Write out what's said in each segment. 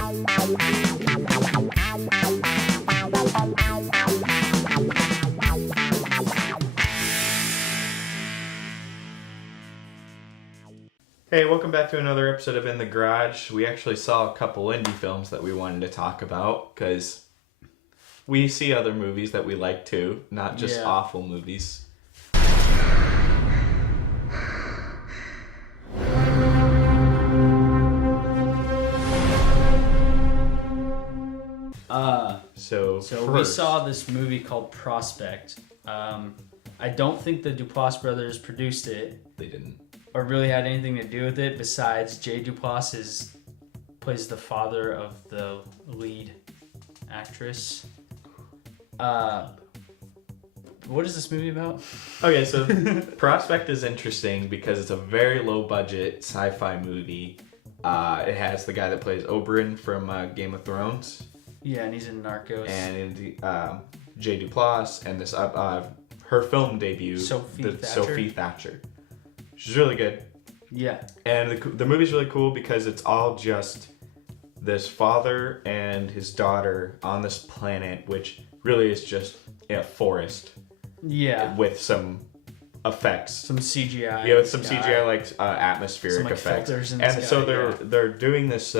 Hey, welcome back to another episode of In the Garage. We actually saw a couple indie films that we wanted to talk about because we see other movies that we like too, not just awful movies. So we saw this movie called Prospect. I don't think the Duplass brothers produced it. They didn't. Or really had anything to do with it besides Jay Duplass plays the father of the lead actress. What is this movie about? Okay, so Prospect is interesting because it's a very low budget sci-fi movie. It has the guy that plays Oberyn from Game of Thrones. Yeah, and he's in Narcos. And in Jay Duplass and this her film debut, Sophie Thatcher. She's really good. Yeah. And the movie's really cool because it's all just this father and his daughter on this planet, which really is just a forest. Yeah. With some effects. Some CGI. Yeah, with some CGI, like atmospheric some, effects. Filters in and so they're doing this...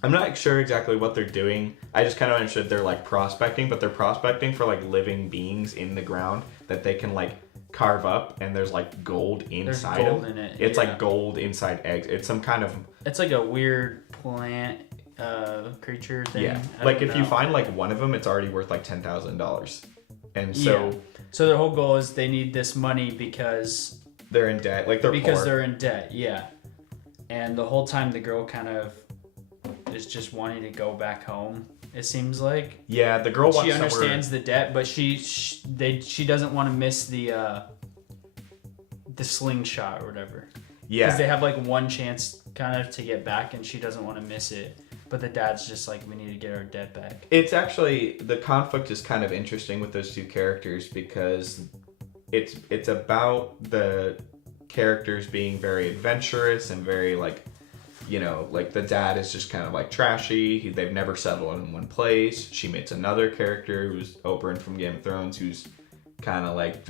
I'm not sure exactly what they're doing. I just kind of understood they're like prospecting, but they're prospecting for like living beings in the ground that they can like carve up, and there's like gold inside gold them. In it. It's like gold inside eggs. It's some kind of... It's like a weird plant creature thing. Yeah, like if you find like one of them, it's already worth like $10,000. And so... Yeah. So their whole goal is they need this money because... They're in debt. Like they're Because poor. they're in debt, yeah. And the whole time the girl kind of is just wanting to go back home, it seems like. Yeah, the girl wants She understands the debt, but she doesn't want to miss the slingshot or whatever. Yeah. Because they have like one chance kind of to get back, and she doesn't want to miss it. But the dad's just like, we need to get our debt back. It's actually, the conflict is kind of interesting with those two characters because it's about the characters being very adventurous and very like, you know, like the dad is just kind of like trashy. They've never settled in one place. She meets another character who's Oberyn from Game of Thrones, who's kind of like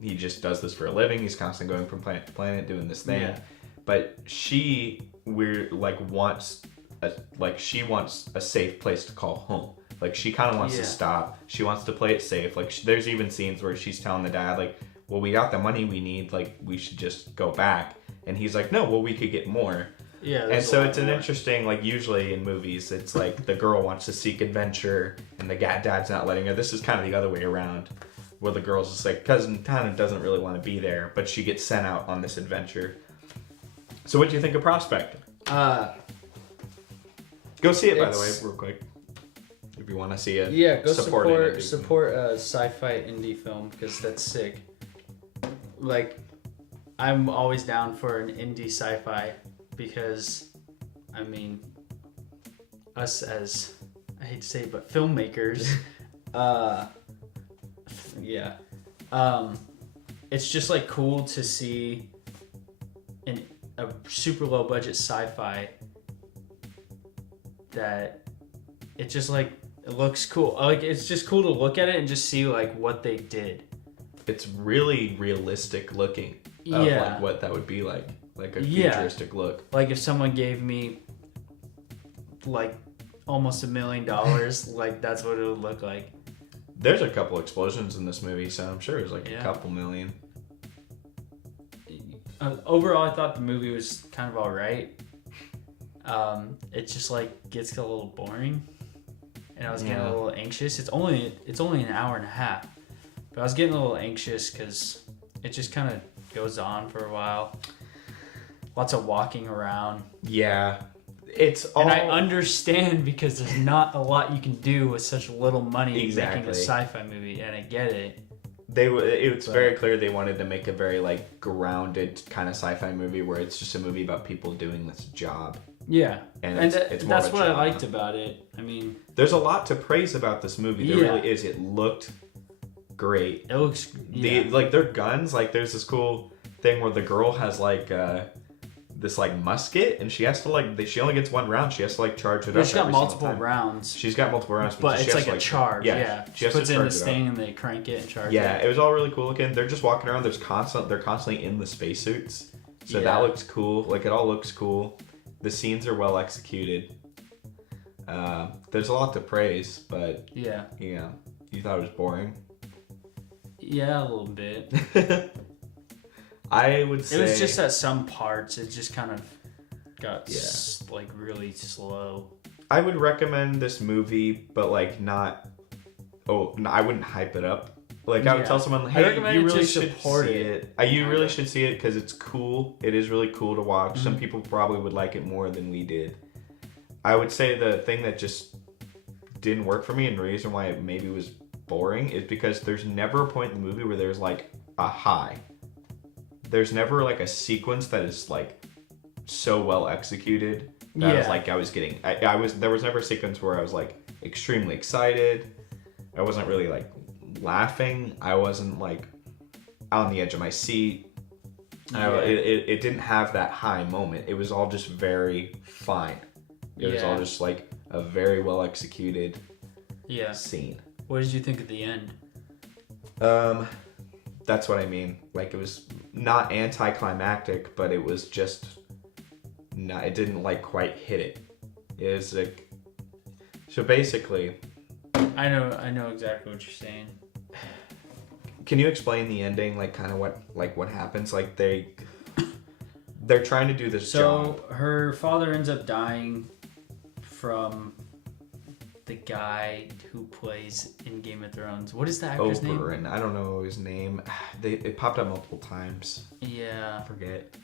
he just does this for a living. He's constantly going from planet to planet doing this thing. Yeah. But she wants a safe place to call home. Like she kind of wants to stop. She wants to play it safe. Like there's even scenes where she's telling the dad like, well, we got the money we need. Like we should just go back. And he's like, no, well, we could get more. Yeah. And so it's an interesting, like usually in movies, it's like the girl wants to seek adventure and the dad's not letting her. This is kind of the other way around, where the girl's just like, cousin kind of doesn't really want to be there, but she gets sent out on this adventure. So what do you think of Prospect? Go see it, by the way, real quick. If you want to see it. Yeah, go support a sci-fi indie film because that's sick. Like, I'm always down for an indie sci-fi because, I mean, us as, I hate to say it, but filmmakers, it's just like cool to see a super low budget sci-fi that it just like it looks cool. Like it's just cool to look at it and just see like what they did. It's really realistic looking. Of like what that would be like a futuristic look. Like if someone gave me like almost $1 million, like that's what it would look like. There's a couple explosions in this movie, so I'm sure it's like a couple million. Overall, I thought the movie was kind of alright. It just like gets a little boring, and I was getting a little anxious. It's only an hour and a half, but I was getting a little anxious because it just kind of goes on for a while. Lots of walking around. Yeah, and I understand because there's not a lot you can do with such little money making a sci-fi movie, and I get it. It's very clear they wanted to make a very like grounded kind of sci-fi movie where it's just a movie about people doing this job. Yeah, and that's what I liked about it. I mean, there's a lot to praise about this movie. There really is. It looked great. It looks like their guns. Like there's this cool thing where the girl has like this like musket, and she has to like she only gets one round. She has to like charge it up. She's got every single multiple time. rounds. She's got multiple rounds, But she it's has like to, a charge. Yeah. She has puts to it in the charge it up. thing and they crank it and charge it. Yeah, it was all really cool looking. They're just walking around. They're constantly in the spacesuits, so that looks cool. Like it all looks cool. The scenes are well executed. There's a lot to praise, but yeah, you thought it was boring. Yeah, a little bit. I would say it was just at some parts it just kind of got like really slow. I would recommend this movie, but like not. Oh, no, I wouldn't hype it up. Like I would tell someone, hey, you really should see it. You really should see it because it's cool. It is really cool to watch. Some people probably would like it more than we did. I would say the thing that just didn't work for me and the reason why it maybe was boring is because there's never a point in the movie where there's like a high. There's never like a sequence that is like so well executed that I was getting. There was never a sequence where I was like extremely excited. I wasn't really like laughing. I wasn't like on the edge of my seat. It didn't have that high moment. It was all just very fine. It was all just like a very well executed scene. What did you think at the end? That's what I mean. Like it was not anticlimactic, but it was just not. It didn't like quite hit it. It was like so basically. I know exactly what you're saying. Can you explain the ending? Like kind of what happens? Like they're trying to do this job. So her father ends up dying from the guy who plays in Game of Thrones. What is the actor's name? Oberyn. I don't know his name. It popped up multiple times. Yeah. I forget.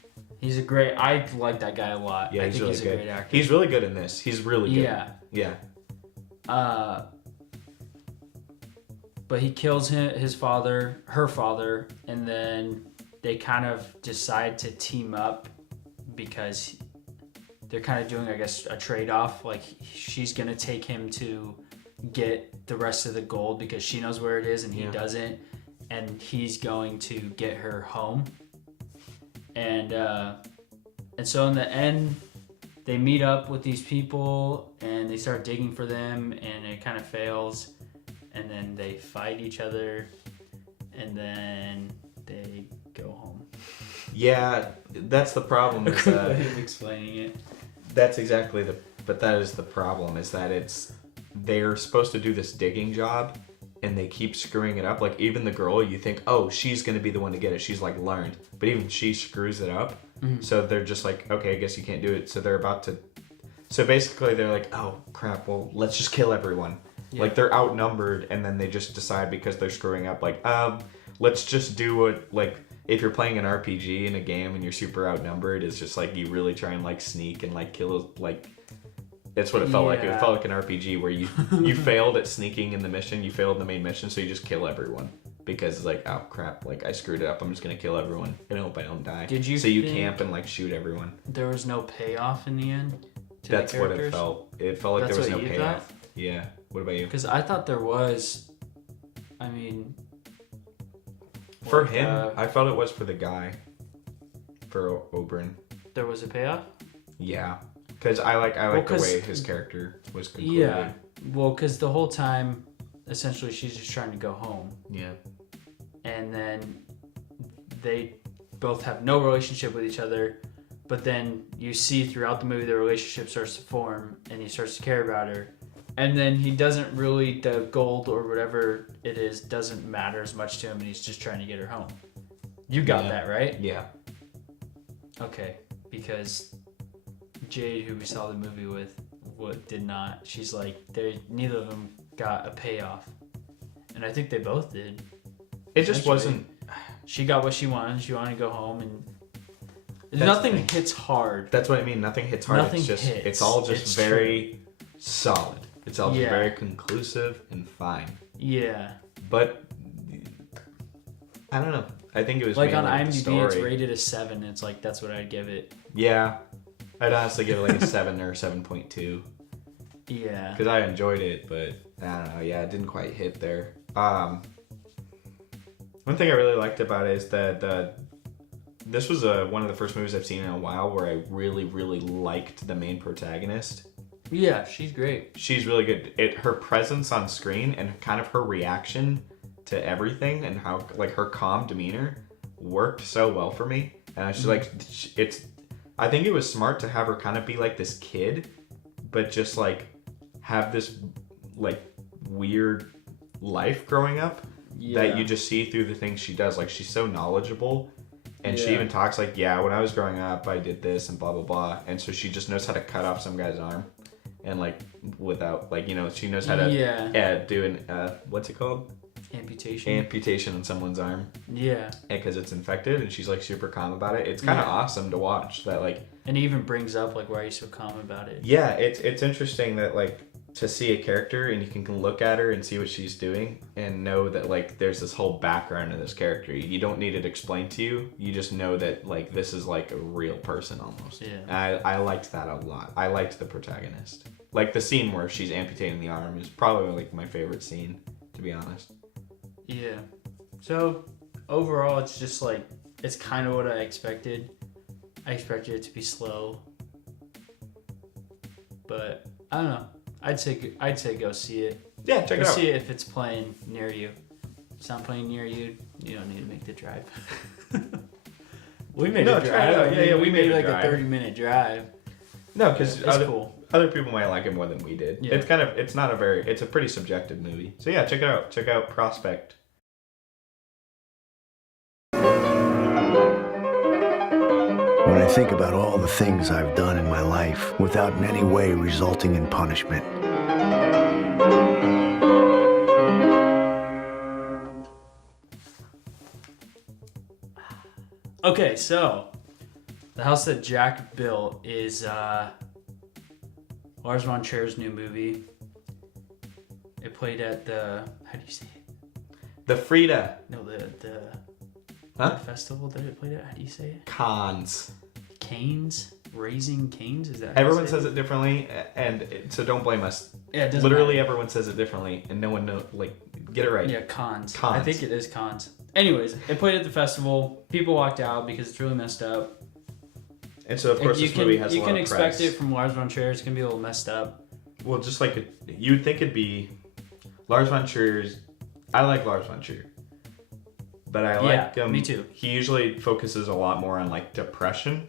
I like that guy a lot. Yeah, I think really he's good. a great actor. He's really good in this. He's really good. Yeah. Yeah. But he kills her father, and then they kind of decide to team up because they're kind of doing, I guess, a trade-off. Like, she's going to take him to get the rest of the gold because she knows where it is and he doesn't. And he's going to get her home. And so in the end, they meet up with these people and they start digging for them and it kind of fails. And then they fight each other and then they go home. Yeah, that's the problem. A quick way of explaining it. That is the problem, is that they're supposed to do this digging job and they keep screwing it up. Like even the girl, you think, oh, she's going to be the one to get it. She's like learned, but even she screws it up. Mm-hmm. So they're just like, okay, I guess you can't do it. So basically they're like, oh crap, well, let's just kill everyone. Yeah. Like they're outnumbered and then they just decide because they're screwing up, like, let's just do it. Like if you're playing an RPG in a game and you're super outnumbered, it's just like you really try and like sneak and like kill, like that's what it felt like. It felt like an RPG where you failed at sneaking in the mission, you failed in the main mission, so you just kill everyone because it's like, oh crap, like I screwed it up, I'm just gonna kill everyone and hope I don't die. So you camp and like shoot everyone. There was no payoff in the end? That's what it felt. It felt like there was no payoff. Thought? Yeah. What about you? Because I thought there was. I mean, for him, I felt it was for the guy. For Oberyn. There was a payoff? Yeah. Because I like the way his character was concluded. Yeah. Well, because the whole time, essentially, she's just trying to go home. Yeah. And then they both have no relationship with each other. But then you see throughout the movie the relationship starts to form and he starts to care about her. And then he doesn't really, the gold or whatever it is, doesn't matter as much to him and he's just trying to get her home. You got that, right? Yeah. Okay. Because Jade, who we saw the movie with, did not. She's like, neither of them got a payoff. And I think they both did. It just wasn't. She got what she wanted. She wanted to go home and nothing hits hard. That's what I mean. Nothing hits hard. Nothing hits. It's all just very solid. It's all just very conclusive and fine. Yeah. But I don't know. I think it was like on IMDb. It's rated a 7. It's like that's what I'd give it. Yeah, I'd honestly give it like a 7 or 7.2. Yeah. Because I enjoyed it, but I don't know. Yeah, it didn't quite hit there. One thing I really liked about it is that this was one of the first movies I've seen in a while where I really, really liked the main protagonist. Yeah, she's great. She's really good. Her presence on screen and kind of her reaction to everything and how like her calm demeanor worked so well for me. And she's like, I think it was smart to have her kind of be like this kid, but just like have this like weird life growing up that you just see through the things she does. Like she's so knowledgeable, and she even talks like, yeah, when I was growing up I did this and blah blah blah, and so she just knows how to cut off some guy's arm and like without like, you know, she knows how to do an what's it called, amputation on someone's arm, because it's infected, and she's like super calm about it. It's kind of awesome to watch that, like, and it even brings up like, why are you so calm about it? Yeah, it's interesting that like to see a character and you can look at her and see what she's doing and know that like there's this whole background in this character. You don't need it explained to you. You just know that like this is like a real person almost. Yeah. I liked that a lot. I liked the protagonist. Like the scene where she's amputating the arm is probably like my favorite scene, to be honest. Yeah. So overall, it's just like, it's kind of what I expected. I expected it to be slow, but I don't know. I'd say go see it. Yeah, check it out. Go see it if it's playing near you. If it's not playing near you, you don't need to make the drive. We made a drive. Yeah, we made like a 30-minute drive. No, because it's cool. Other people might like it more than we did. Yeah. It's a pretty subjective movie. So yeah, check it out. Check out Prospect. When I think about all the things I've done in my life without in any way resulting in punishment. Okay, so the house that Jack built is Lars von Trier's new movie. It played at the, how do you say it? The Frida. No, the Huh? festival that it played at. How do you say it? Cannes. Canes? Raising Canes? Is that? Everyone says it differently, and so don't blame us. Yeah, it doesn't literally matter. everyone says it differently, and no one knows. Like, get it right. Yeah, Cons. Cons. I think it is Cons. Anyways, it played at the festival. People walked out because it's really messed up. And so of course this movie has a lot of press. You can expect it from Lars von Trier. It's gonna be a little messed up. Well, just like you'd think it'd be Lars von Trier's. I like Lars von Trier. But I like me too. He usually focuses a lot more on like depression.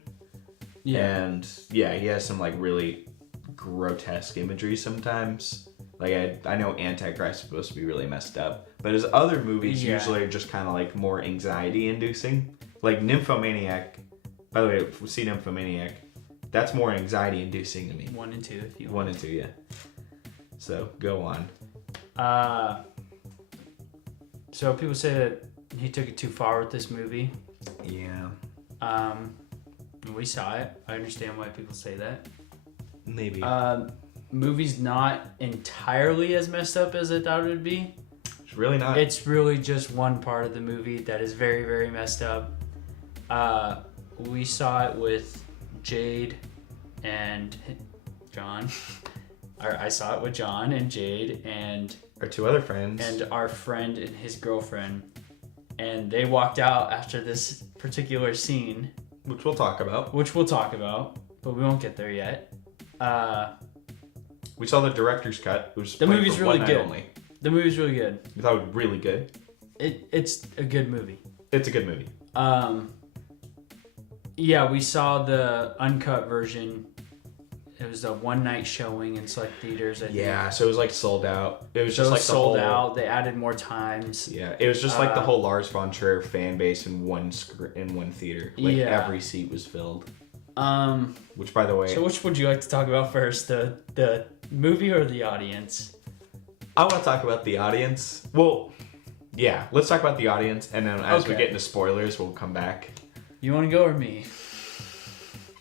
Yeah. And yeah, he has some like really grotesque imagery sometimes. Like I know Antichrist is supposed to be really messed up, but his other movies usually are just kind of like more anxiety inducing. Like Nymphomaniac. By the way, if we see Nymphomaniac, that's more anxiety inducing to me. 1 and 2 if you want. 1 and 2, yeah. So go on. So people say that he took it too far with this movie. Yeah. We saw it. I understand why people say that. Maybe. Movie's not entirely as messed up as I thought it would be. It's really not. It's really just one part of the movie that is very, very messed up. We saw it with Jade and John. I saw it with John and Jade and our 2 other friends. And our friend and his girlfriend. And they walked out after this particular scene. Which we'll talk about. But we won't get there yet. We saw the director's cut. Which the movie's really good. Only. The movie's really good. You thought it was really good? It's a good movie. It's a good movie. Yeah, we saw the uncut version. It was a one-night showing in select theaters. I think. Yeah, so it was like sold out. It was so just like sold out. They added more times. Yeah, it was just like the whole Lars von Trier fan base in one theater. Like every seat was filled. Which, by the way, so which would you like to talk about first, the movie or the audience? I want to talk about the audience. Well, yeah, let's talk about the audience, and then as we get into spoilers, we'll come back. You want to go or me?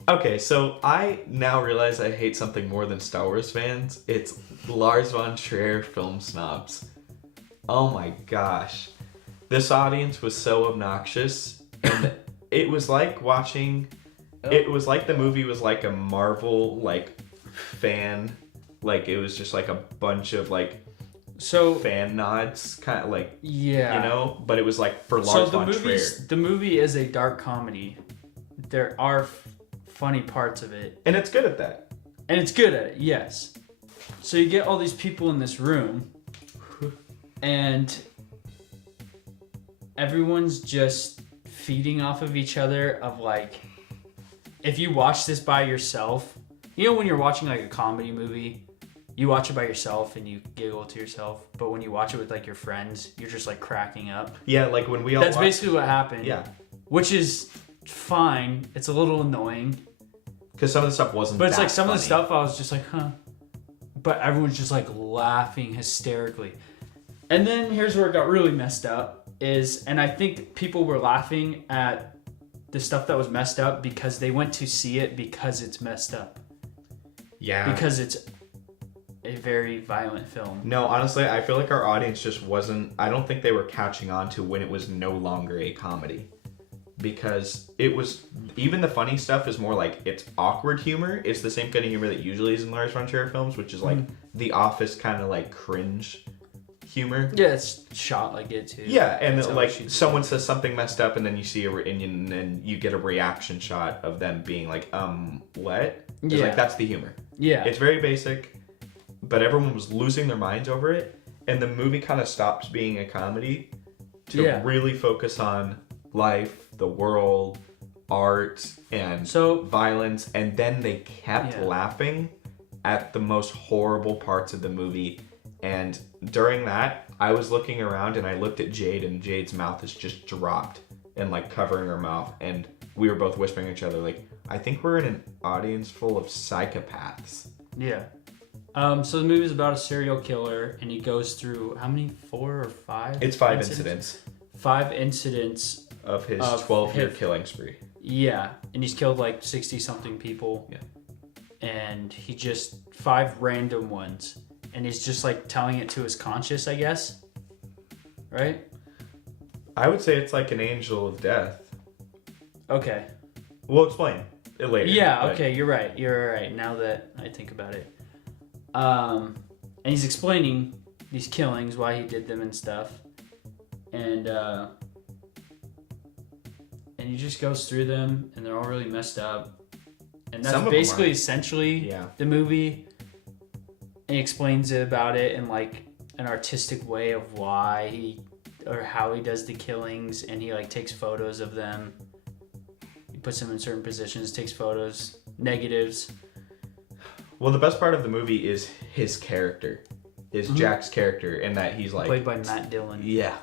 Okay, so I now realize I hate something more than Star Wars fans. It's Lars von Trier film snobs. Oh my gosh. This audience was so obnoxious. And it was like watching... It was like the movie was like a Marvel, like, fan. Like, it was just like a bunch of, like, So fan nods, kind of like, yeah, you know, but it was like for Lars von Trier. The movie is a dark comedy. There are funny parts of it, And it's good at that. and it's good at it. Yes. So you get all these people in this room, and everyone's just feeding off of each other. Of like, if you watch this by yourself, you know when you're watching like a comedy movie, you watch it by yourself and you giggle to yourself, but when you watch it with like your friends, you're just like cracking up. Yeah, like when we all That's basically what happened. Yeah. Which is fine. It's a little annoying. Because some of the stuff wasn't But it's that like some funny. of the stuff I was just like, huh. But everyone's just like laughing hysterically. And then here's where it got really messed up and I think people were laughing at the stuff that was messed up because they went to see it because it's messed up. Yeah. Because it's a very violent film. No, honestly, I feel like our audience just wasn't... I don't think they were catching on to when it was no longer a comedy. Because it was... Even the funny stuff is more like, it's awkward humor. It's the same kind of humor that usually is in Lars von Trier films, which is like The Office kind of like cringe humor. Yeah, it's shot like it too. Yeah, and That's then, how like she did someone says something messed up, and then you see and then you get a reaction shot of them being like, what? It's Yeah. like, that's the humor. Yeah. It's very basic, but everyone was losing their minds over it, and the movie kind of stops being a comedy to really focus on life, the world, art, and violence, and then they kept laughing at the most horrible parts of the movie. And during that, I was looking around and I looked at Jade, and Jade's mouth is just dropped and like covering her mouth, and we were both whispering to each other like, I think we're in an audience full of psychopaths. Yeah. So the movie is about a serial killer, and he goes through how many? 4 or 5? It's 5 incidents. 5 incidents of his 12-year killing spree. Yeah, and he's killed like 60-something people. Yeah. And he just 5 random ones, and he's just like telling it to his conscious, I guess. Right? I would say it's like an angel of death. Okay. We'll explain it later. Yeah, okay, you're right. You're right now that I think about it. And he's explaining these killings, why he did them and stuff. And he just goes through them, and they're all really messed up. And that's basically essentially the movie. And he explains it about it in like an artistic way of why he or how he does the killings, and he like takes photos of them. He puts them in certain positions, takes photos, negatives. Well, the best part of the movie is his character, Jack's character, and that he's like played by Matt Dillon. Yeah,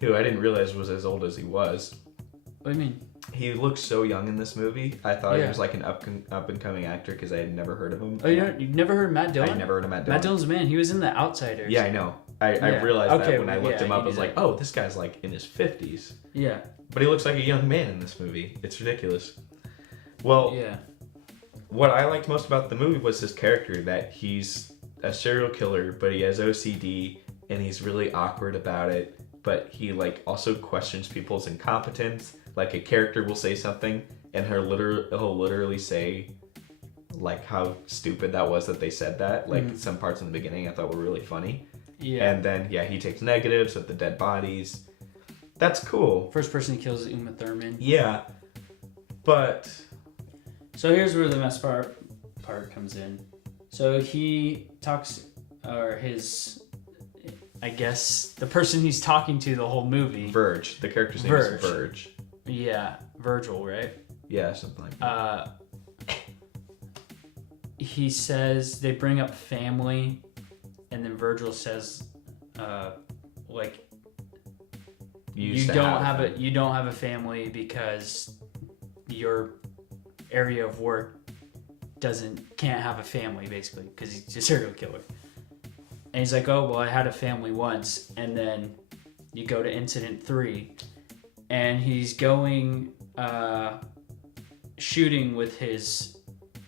who I didn't realize was as old as he was. What do you mean? He looks so young in this movie. I thought he was like an up and coming actor because I had never heard of him. Oh, you've never heard of Matt Dillon? I never heard of Matt Dillon. Matt Dillon's a man. He was in The Outsiders. Yeah, I know. I realized that when I looked him up. I was like, oh, this guy's like in his 50s. Yeah. But he looks like a young man in this movie. It's ridiculous. Well, what I liked most about the movie was his character, that he's a serial killer, but he has OCD, and he's really awkward about it, but he like also questions people's incompetence. Like a character will say something, and he'll literally say like how stupid that was that they said that. Like some parts in the beginning I thought were really funny. Yeah. And then he takes negatives of the dead bodies. That's cool. First person he kills is Uma Thurman. Yeah. But so here's where the mess part comes in. So he talks, or his, I guess, the person he's talking to the whole movie. Verge. The character's name is Verge. Yeah. Virgil, right? Yeah, something like that. He says, they bring up family, and then Virgil says, like, you don't have a family because your area of work can't have a family, basically, because he's a serial killer. And he's like, oh, well, I had a family once. And then you go to incident 3, and he's going shooting with his,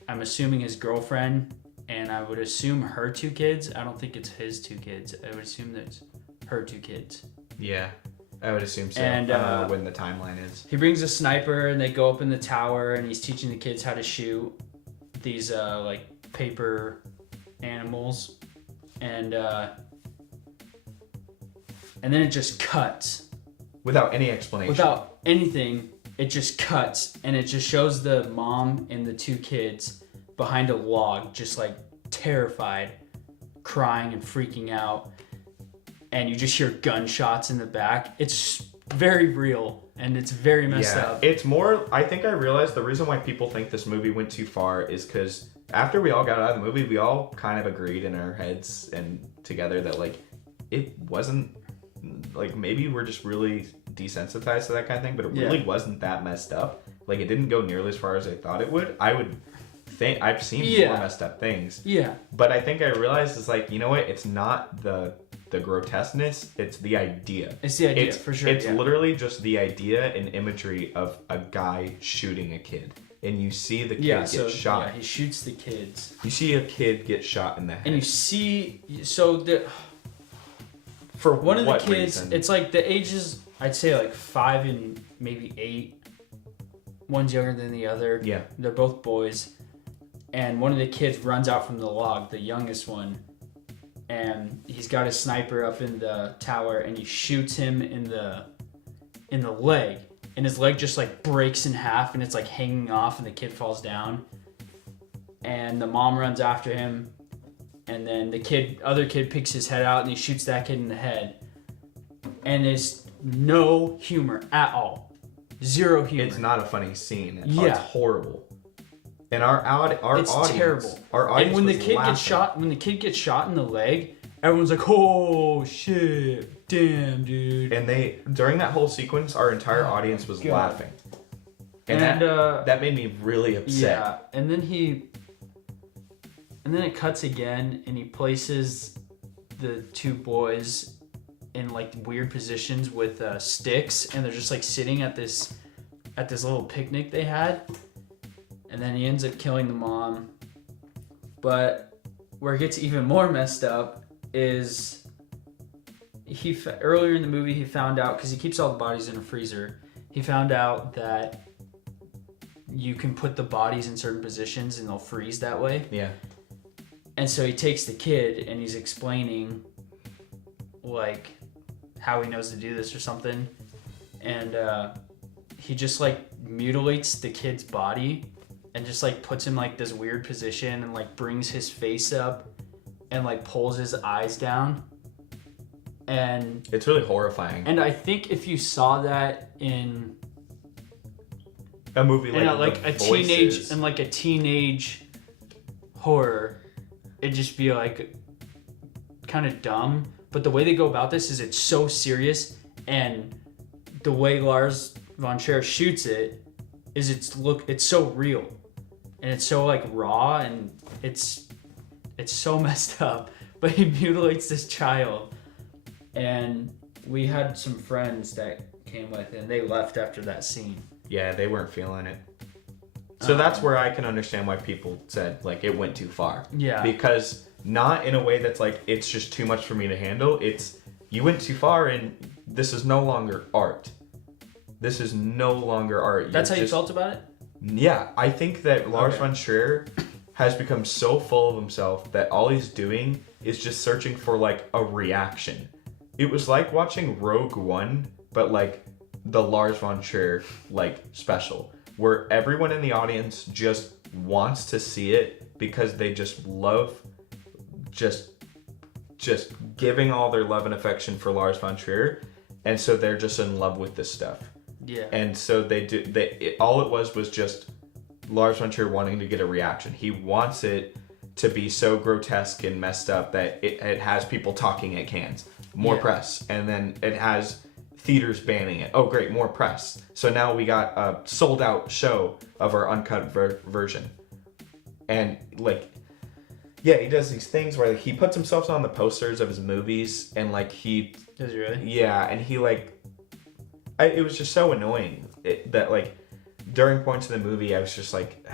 I'm assuming his girlfriend, and I would assume her 2 kids. I don't think it's his 2 kids. I would assume there's her 2 kids. Yeah, I would assume so. And I don't know when the timeline is. He brings a sniper, and they go up in the tower, and he's teaching the kids how to shoot these like paper animals. And and then it just cuts. Without any explanation. Without anything, it just cuts, and it just shows the mom and the two kids behind a log, just like terrified, crying and freaking out, and you just hear gunshots in the back. It's very real, and it's very messed up. It's more, I think I realized the reason why people think this movie went too far is because after we all got out of the movie, we all kind of agreed in our heads and together that, like, it wasn't, like, maybe we're just really desensitized to that kind of thing, but it really wasn't that messed up. Like, it didn't go nearly as far as I thought it would. I would think, I've seen more messed up things. Yeah. But I think I realized it's like, you know what? It's not the grotesqueness, it's the idea. It's the idea, for sure. It's literally just the idea and imagery of a guy shooting a kid. And you see the kid get shot. Yeah, he shoots the kids. You see a kid get shot in the head. And you see, for one of the kids, reason? it's like the ages, I'd say like 5 and maybe 8. One's younger than the other. Yeah. They're both boys. And one of the kids runs out from the log, the youngest one, and he's got his sniper up in the tower, and he shoots him in the leg, and his leg just like breaks in half, and it's like hanging off, and the kid falls down, and the mom runs after him, and then the other kid picks his head out, and he shoots that kid in the head, and it's no humor at all, 0 humor. It's not a funny scene. Yeah. It's horrible. And our audience, terrible. Our audience, and when the was kid laughing. gets shot in the leg, everyone's like, "Oh shit, damn, dude!" And they, during that whole sequence, our entire audience was laughing, and that made me really upset. Yeah, and then it cuts again, and he places the two boys in like weird positions with sticks, and they're just like sitting at this little picnic they had. And then he ends up killing the mom. But where it gets even more messed up is earlier in the movie he found out, because he keeps all the bodies in a freezer, he found out that you can put the bodies in certain positions and they'll freeze that way. Yeah. And so he takes the kid and he's explaining like how he knows to do this or something. And he just like mutilates the kid's body and just like puts him like this weird position and like brings his face up and like pulls his eyes down. And it's really horrifying. And I think if you saw that in a movie like a teenage horror, it'd just be like kind of dumb. But the way they go about this is it's so serious, and the way Lars von Trier shoots it is it's so real, and it's so like raw, and it's so messed up. But he mutilates this child, and we had some friends that came with, and they left after that scene. Yeah, they weren't feeling it. So that's where I can understand why people said like it went too far. Yeah. Because not in a way that's like it's just too much for me to handle. It's you went too far, and this is no longer art. This is no longer art. That's how you felt about it? Yeah, I think that Lars von Trier has become so full of himself that all he's doing is just searching for like a reaction. It was like watching Rogue One, but like the Lars von Trier like special, where everyone in the audience just wants to see it because they just love just giving all their love and affection for Lars von Trier, and so they're just in love with this stuff. Yeah. And so all it was just Lars von Trier wanting to get a reaction. He wants it to be so grotesque and messed up that it has people talking at cans. More press. And then it has theaters banning it. Oh, great, more press. So now we got a sold out show of our uncut version. And like, yeah, he does these things where like, he puts himself on the posters of his movies, and like Does he really? Yeah, and he like, it was just so annoying that like during points in the movie I was just like,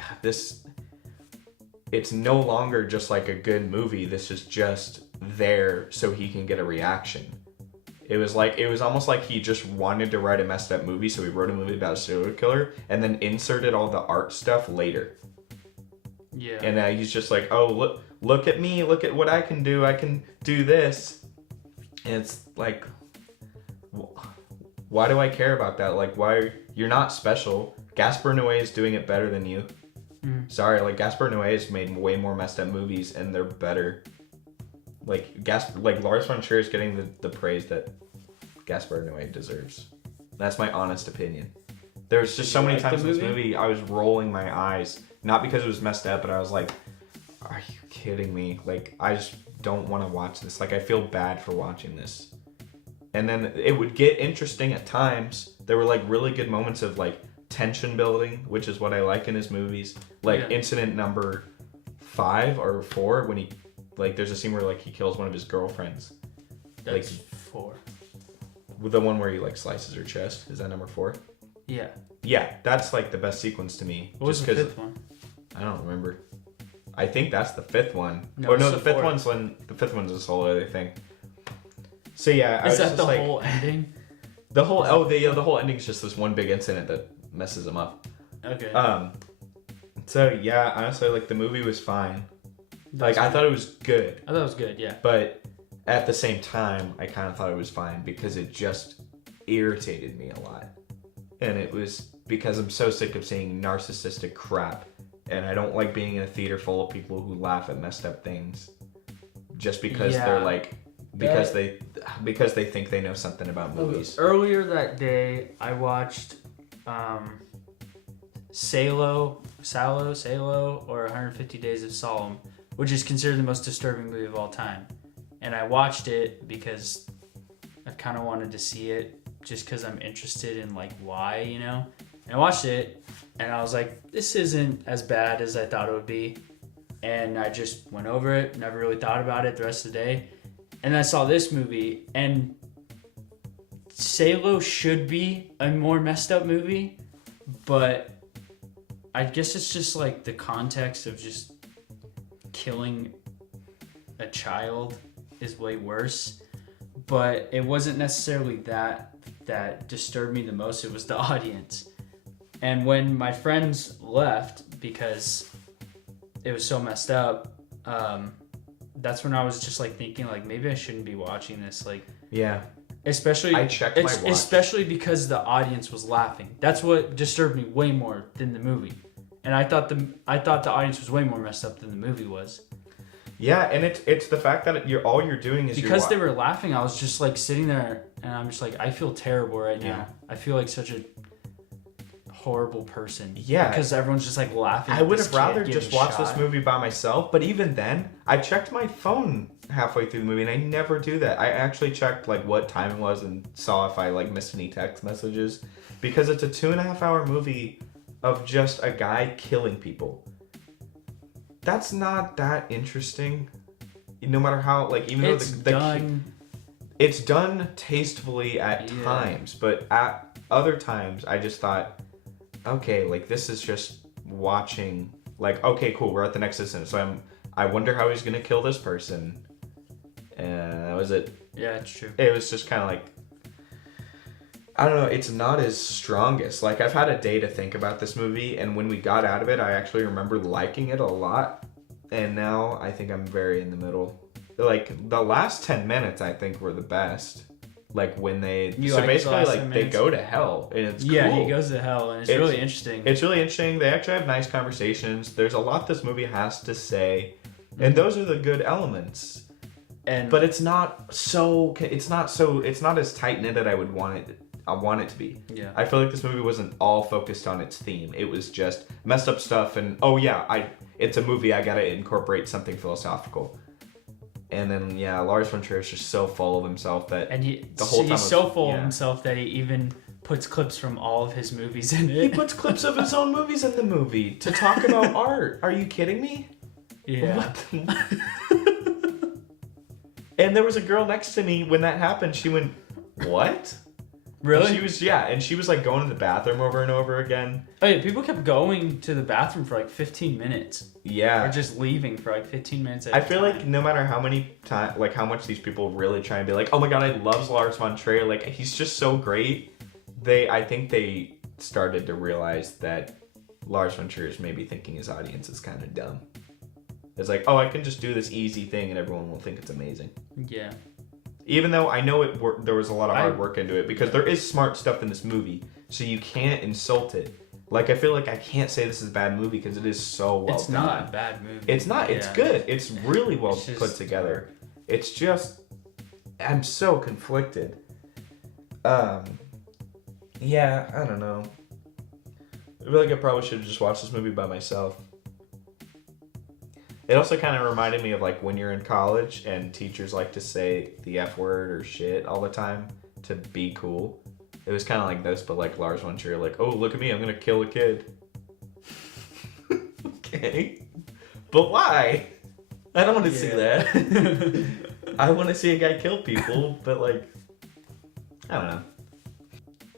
it's no longer just like a good movie. This is just there so he can get a reaction. It was almost like he just wanted to write a messed up movie, so he wrote a movie about a serial killer and then inserted all the art stuff later. Yeah. And now he's just like, oh, look at me, look at what I can do. I can do this. And it's like, why do I care about that? Like, why? You're not special. Gaspar Noé is doing it better than you. Sorry, like Gaspar Noé has made way more messed up movies, and they're better. Like Lars von Trier is getting the praise that Gaspar Noé deserves. That's my honest opinion. There's just so many times in this movie I was rolling my eyes, not because it was messed up, but I was like, "Are you kidding me?" Like, I just don't want to watch this. Like, I feel bad for watching this. And then it would get interesting at times. There were like really good moments of like tension building, which is what I like in his movies. Like incident number 5 or 4, when he like there's a scene where like he kills one of his girlfriends. That's 4. The one where he like slices her chest. Is that number 4? Yeah. Yeah, that's like the best sequence to me. What was the 5th one? I don't remember. I think that's the 5th one. No, the 5th one's when the 5th one's this whole other thing. So yeah, is that the whole ending? The whole the whole ending's just this one big incident that messes him up. Okay. So yeah, honestly, like the movie was fine. Like I thought it was good. I thought it was good, yeah. But at the same time, I kind of thought it was fine because it just irritated me a lot. And it was because I'm so sick of seeing narcissistic crap. And I don't like being in a theater full of people who laugh at messed up things. Just because they're like, because they think they know something about movies. Earlier that day, I watched Salo, or 150 Days of Solemn, which is considered the most disturbing movie of all time. And I watched it because I kind of wanted to see it, just because I'm interested in like why, you know. And I watched it, and I was like, this isn't as bad as I thought it would be. And I just went over it, never really thought about it the rest of the day. And I saw this movie, and Salo should be a more messed up movie, but I guess it's just like the context of just killing a child is way worse. But it wasn't necessarily that disturbed me the most. It was the audience. And when my friends left because it was so messed up, that's when I was just like thinking like maybe I shouldn't be watching this. Like, yeah. Especially I checked my watch. Especially because the audience was laughing. That's what disturbed me way more than the movie. And I thought the audience was way more messed up than the movie was. Yeah, and it's the fact that all you're doing is because they were laughing. I was just like sitting there, and I'm just like, I feel terrible right now. Yeah. I feel like such a horrible person. Yeah, because everyone's just like laughing. I would have rather just watched this movie by myself. But even then, I checked my phone halfway through the movie, and I never do that. I actually checked like what time it was and saw if I like missed any text messages, because it's a 2.5-hour movie of just a guy killing people. That's not that interesting. No matter how, like, even it's though it's done tastefully at times, but at other times I just thought, okay, like this is just watching. Like, okay, cool, we're at the next incident, so I wonder how he's gonna kill this person. And that was it. Yeah, it's true. It was just kind of like, I don't know, it's not as strongest. Like, I've had a day to think about this movie, and when we got out of it, I actually remember liking it a lot. And now I think I'm very in the middle. Like, the last 10 minutes, I think, were the best. Like, when basically, like, they go to hell, and it's cool. Yeah, he goes to hell, and it's really interesting. It's really interesting. They actually have nice conversations. There's a lot this movie has to say, and those are the good elements. But it's not as tight-knit that I want it to be. Yeah. I feel like this movie wasn't all focused on its theme. It was just messed up stuff, and it's a movie, I gotta incorporate something philosophical. And then Lars von Trier is just so full of himself that he's so full of himself that he even puts clips from all of his movies in it. He puts clips of his own movies in the movie to talk about art. Are you kidding me? Yeah. And there was a girl next to me when that happened. She went, "What?" Really? And she was like going to the bathroom over and over again. Oh yeah, people kept going to the bathroom for like 15 minutes. Yeah. Or just leaving for like 15 minutes at I feel like no matter how much these people really try and be like, oh my god, I love Lars von Trier, like he's just so great. I think they started to realize that Lars von Trier is maybe thinking his audience is kind of dumb. It's like, oh, I can just do this easy thing and everyone will think it's amazing. Yeah. Even though I know there was a lot of hard work into it, because there is smart stuff in this movie, so you can't insult it. Like, I feel like I can't say this is a bad movie because it is so well done. It's not a bad movie. It's not. It's good. It's really well put together. It's just, I'm so conflicted. Yeah, I don't know. I feel like I probably should have just watched this movie by myself. It also kind of reminded me of like when you're in college and teachers like to say the F word or shit all the time to be cool. It was kind of like this, but like Lars von Trier, like, oh, look at me, I'm gonna kill a kid. Okay, but why? I don't want to see that. I want to see a guy kill people, but like, I don't know.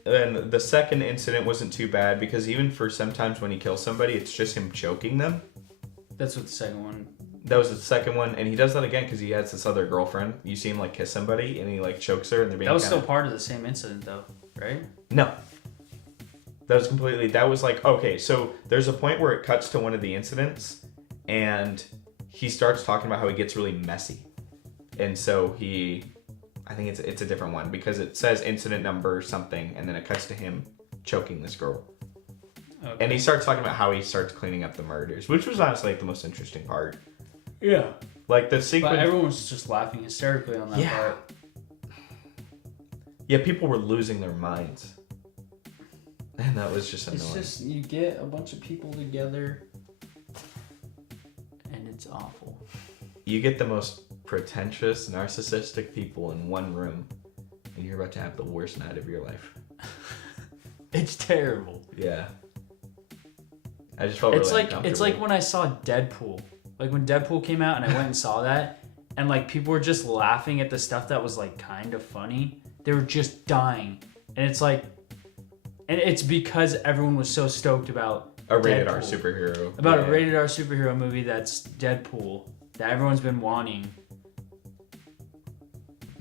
And then the second incident wasn't too bad because even for sometimes when he kills somebody, it's just him choking them. That's what the second one. That was the second one, and he does that again because he has this other girlfriend. You see him like kiss somebody, and he like chokes her, and they're being. That was still part of the same incident, though, right? No. That was completely. That was like, okay, so there's a point where it cuts to one of the incidents, and he starts talking about how he gets really messy, and so I think it's a different one because it says incident number something, and then it cuts to him choking this girl. Okay. And he starts talking about how he starts cleaning up the murders, which was honestly like the most interesting part. Yeah. Like the sequence. But everyone was just laughing hysterically on that part. Yeah, people were losing their minds. And that was just annoying. It's just, you get a bunch of people together, and it's awful. You get the most pretentious, narcissistic people in one room, and you're about to have the worst night of your life. It's terrible. Yeah. I just felt really uncomfortable. It's like when I saw Deadpool. Like when Deadpool came out and I went and saw that, and like people were just laughing at the stuff that was like kind of funny. They were just dying. And it's like, and it's because everyone was so stoked about a rated R superhero. About a rated R superhero movie that's Deadpool that everyone's been wanting.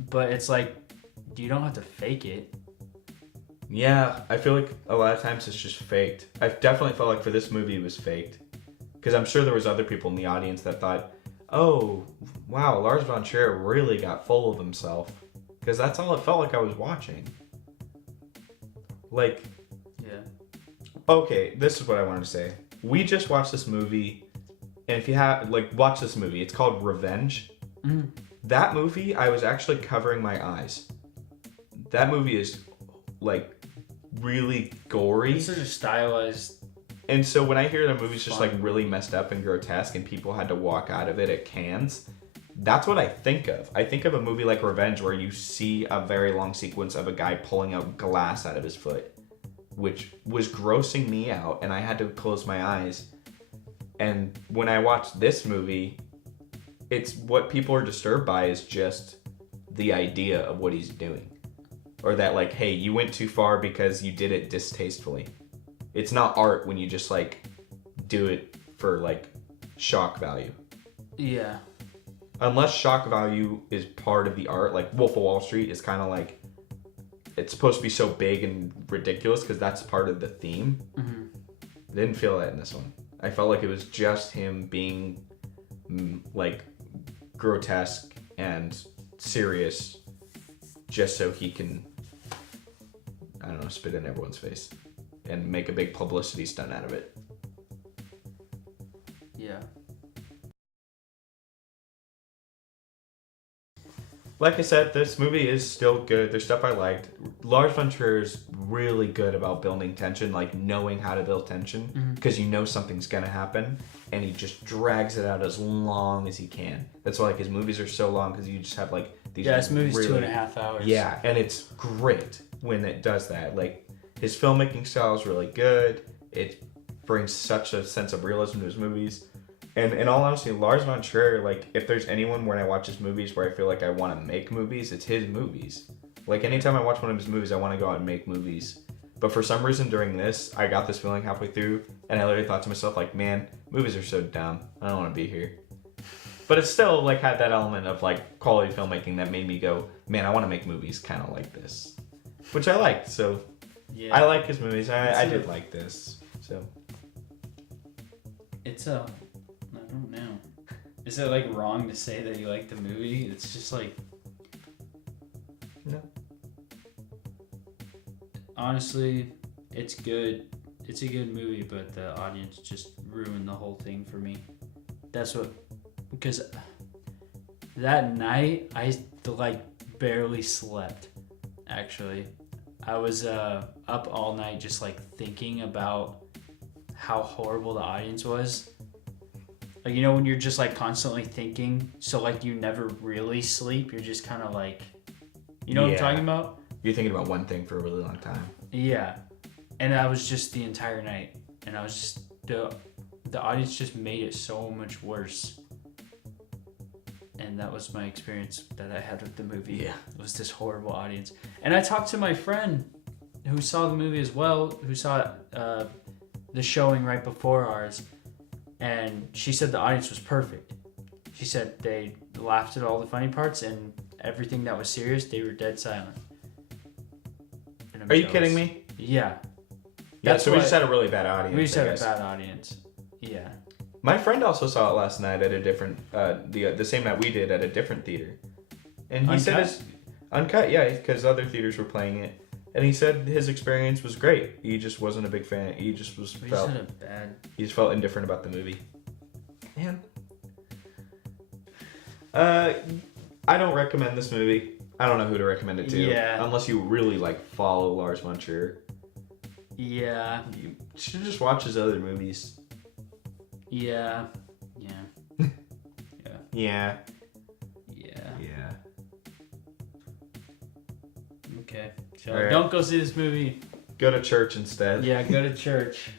But it's like, you don't have to fake it. Yeah, I feel like a lot of times it's just faked. I definitely felt like for this movie it was faked. Because I'm sure there was other people in the audience that thought, oh, wow, Lars von Trier really got full of himself. Because that's all it felt like I was watching. Like, yeah. Okay, this is what I wanted to say. We just watched this movie, and if you have, like, watch this movie. It's called Revenge. Mm. That movie, I was actually covering my eyes. That movie is, like, really gory. It's such a stylized. And so when I hear the movie's just like really messed up and grotesque and people had to walk out of it at Cannes, that's what I think of. I think of a movie like Revenge where you see a very long sequence of a guy pulling out glass out of his foot, which was grossing me out, and I had to close my eyes. And when I watched this movie, it's what people are disturbed by is just the idea of what he's doing. Or that like, hey, you went too far because you did it distastefully. It's not art when you just like do it for like shock value. Yeah. Unless shock value is part of the art, like Wolf of Wall Street is kind of like, it's supposed to be so big and ridiculous because that's part of the theme. Mm-hmm. I didn't feel that in this one. I felt like it was just him being like grotesque and serious just so he can, I don't know, spit in everyone's face and make a big publicity stunt out of it. Yeah. Like I said, this movie is still good. There's stuff I liked. Lars von Trier is really good about building tension, like knowing how to build tension, because you know something's gonna happen, and he just drags it out as long as he can. That's why like his movies are so long, because you just have like these. Yeah, his movie's really, 2.5 hours. Yeah, and it's great when it does that. Like his filmmaking style is really good. It brings such a sense of realism to his movies. And in all honesty, Lars von Trier, like, if there's anyone when I watch his movies where I feel like I want to make movies, it's his movies. Like, anytime I watch one of his movies, I want to go out and make movies. But for some reason during this, I got this feeling halfway through, and I literally thought to myself, like, man, movies are so dumb. I don't want to be here. But it still, like, had that element of, like, quality filmmaking that made me go, man, I want to make movies kind of like this. Which I liked, so... Yeah. I like his movies. I did like this, so... It's a... I don't know. Is it like wrong to say that you like the movie? It's just like No. Honestly, it's good. It's a good movie, but the audience just ruined the whole thing for me. That's what, because that night I like barely slept. Actually, I was up all night just like thinking about how horrible the audience was. Like, you know, when you're just like constantly thinking, so like you never really sleep. You're just kind of like, you know what I'm talking about? You're thinking about one thing for a really long time. Yeah. And I was just the entire night, and I was just the audience just made it so much worse. And that was my experience that I had with the movie. Yeah. It was this horrible audience. And I talked to my friend who saw the movie as well, who saw the showing right before ours, and she said the audience was perfect. She said they laughed at all the funny parts, and everything that was serious, they were dead silent. Are you kidding me? Yeah. Yeah, so we just had a really bad audience. We just had a bad audience. Yeah. My friend also saw it last night at a different, the same night we did at a different theater. And he said it's uncut, yeah, because other theaters were playing it. And he said his experience was great. He just wasn't a big fan. He just was he just felt indifferent about the movie. Man. I don't recommend this movie. I don't know who to recommend it to. Yeah. Unless you really like follow Lars Muncher. Yeah. You should just watch his other movies. Yeah. Yeah. Yeah. Yeah. Okay. So right. don't go see this movie. Go to church instead. Yeah, go to church.